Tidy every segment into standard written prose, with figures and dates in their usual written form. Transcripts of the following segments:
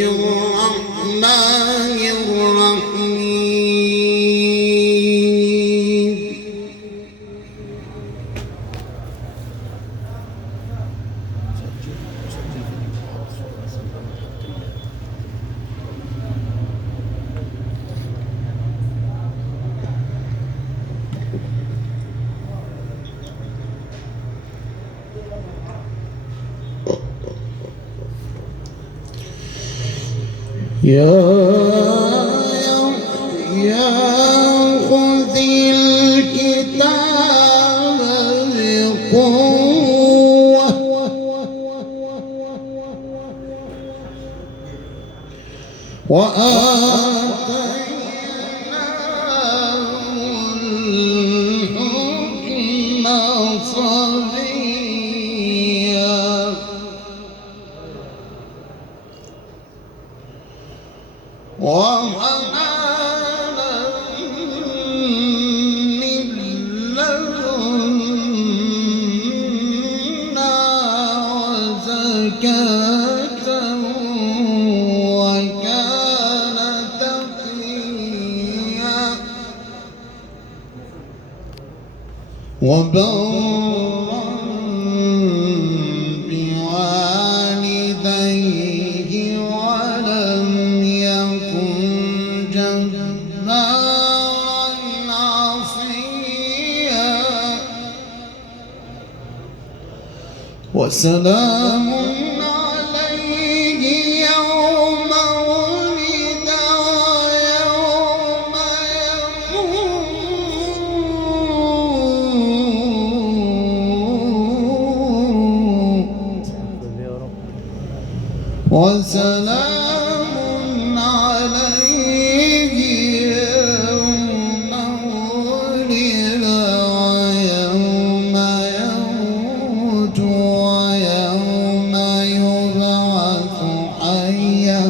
الرحمن الرحيم. يا خذ الكتاب بقوة وآتيناه الحكم صبيا وحنانا من لدنا وزكاة وكان تقيا وبرا بوالديه ولم يكن جبارا عصيا وسلام عليه يوم ولد ويوم يموت وسلام عليه يوم ولد ويوم يموت ويوم يبعث حيا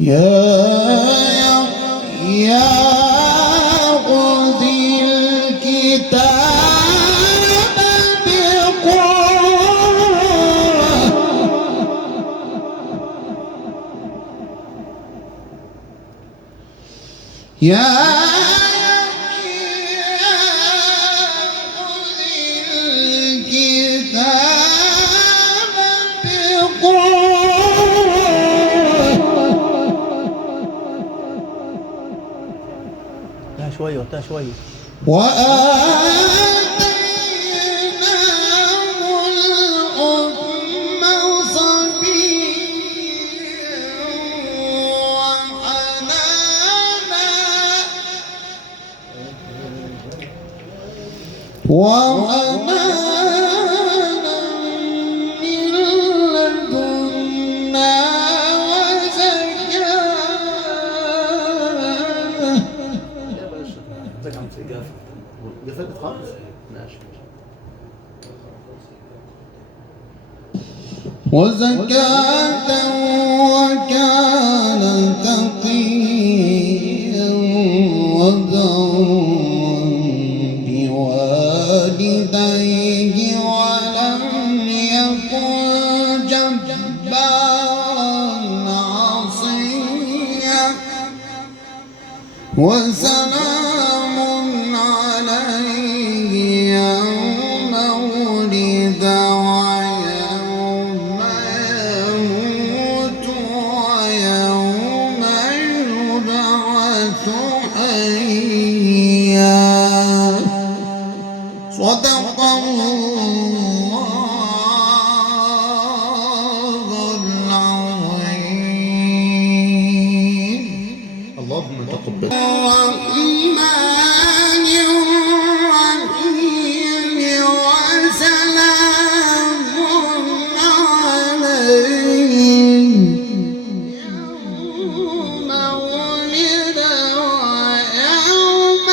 يا خذ الكتاب بقوة يا خذ الكتاب بقوة شوي وآتيناه الحكم صبيا وحنانا من لدنا قفلت خالص ماشي وزكاة وكان تقيا وبرا بوالديه ولم يكن جبارا عصيا وسلام عليه يوم ولد ويوم يموت ويوم يبعث حيا صدق الله العظيم. اللهم تقبل. الرحمن الرحيم وسلام عليه يوم ولد ويوم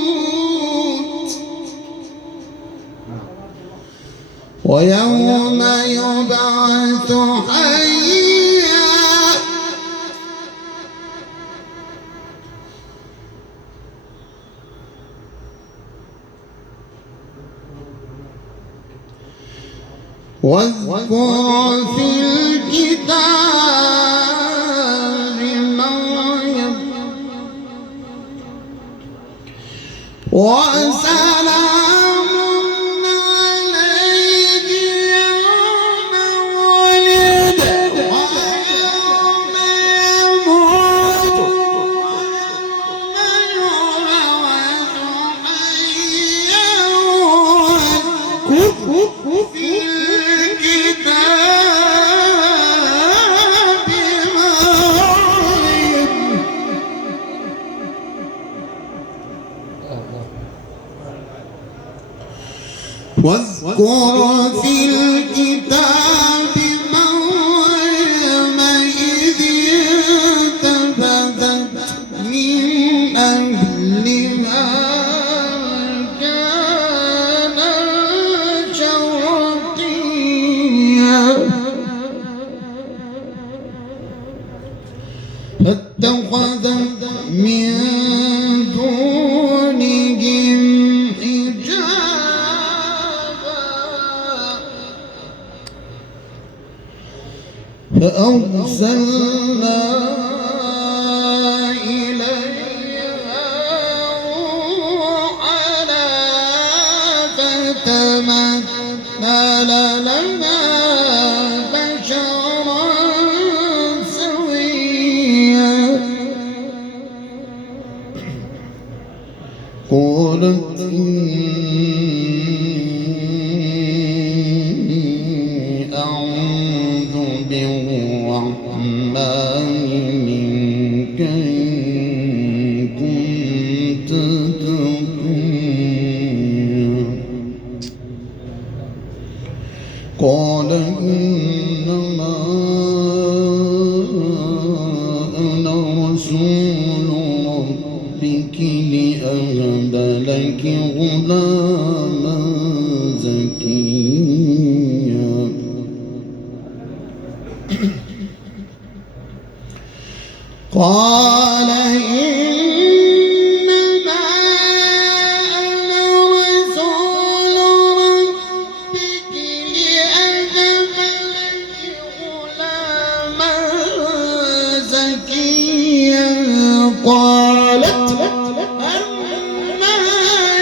يموت ويوم يبعث حيا واذكر في الكتاب مريم وسلام عليه يوم ولد ويوم يموت ويوم يبعث حيا واذكر في الكتاب مريم واذكر في الكتاب مريم إذ انتبذت من أهلها كانت شرقيا فاتخذت من دونهم فأرسلنا إليها روحنا فتمثل لنا بشرا سويا قالت بالرحمن منك إن كنت تقيا قال إنما أنا رسول ربك لأهب لك غلاما زكيا قال إنما أنا رسول ربك لأهب لك غلاما زكيا قالت أنى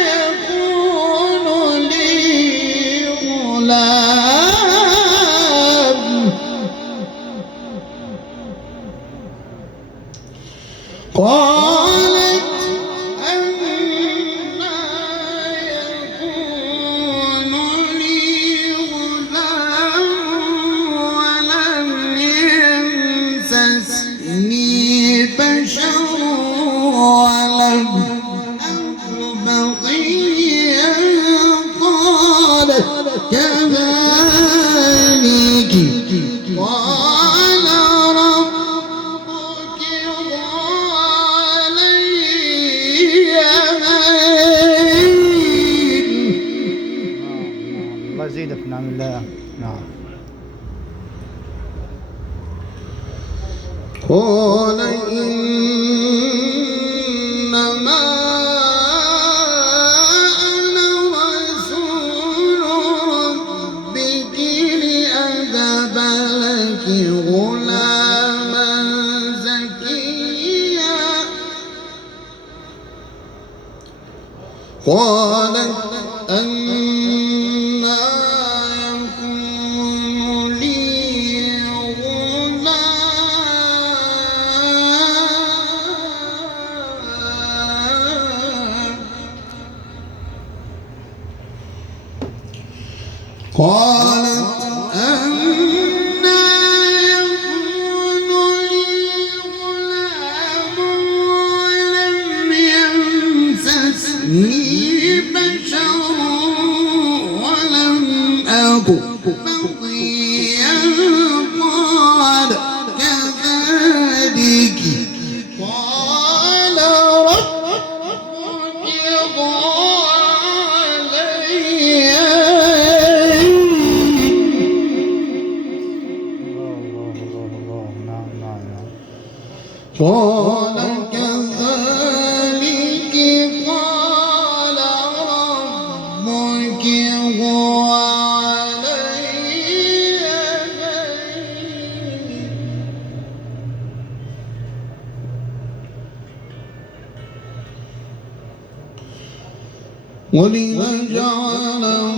يكون لي غلام قالت أنى يكون لي غلام ولم يمسسني بشر ولم أك بغيا قالت كذلك قال ربك الله يزيدك نعم الله. نعم. قال إنما أنا رسول ربك لأهب لك غلاما زكيا قالت أنى يكون لي غلام قالت أنى يكون لي غلام ولم يمسسني بشر ولم أك بغيا قال كذلك قال ربك قال كذلك قال ربك هو علي ولنجعله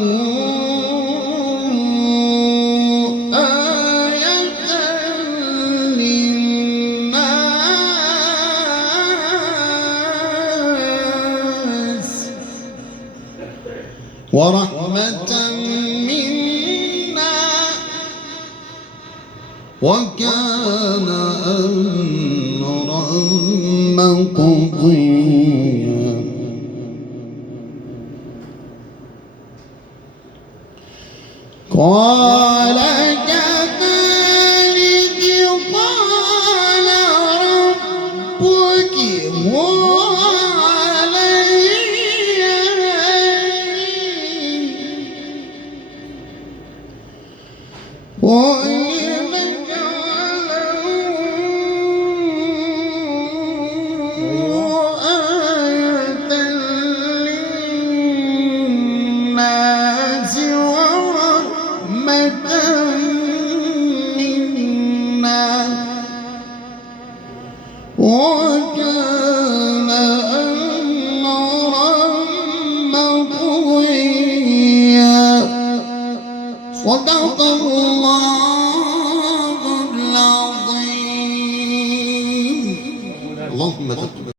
آية للناس ورحمة منا وكان أمرا مقضيا. قال كذلك قال ربك هو علي وكان أمرا مقضيا. صدق الله.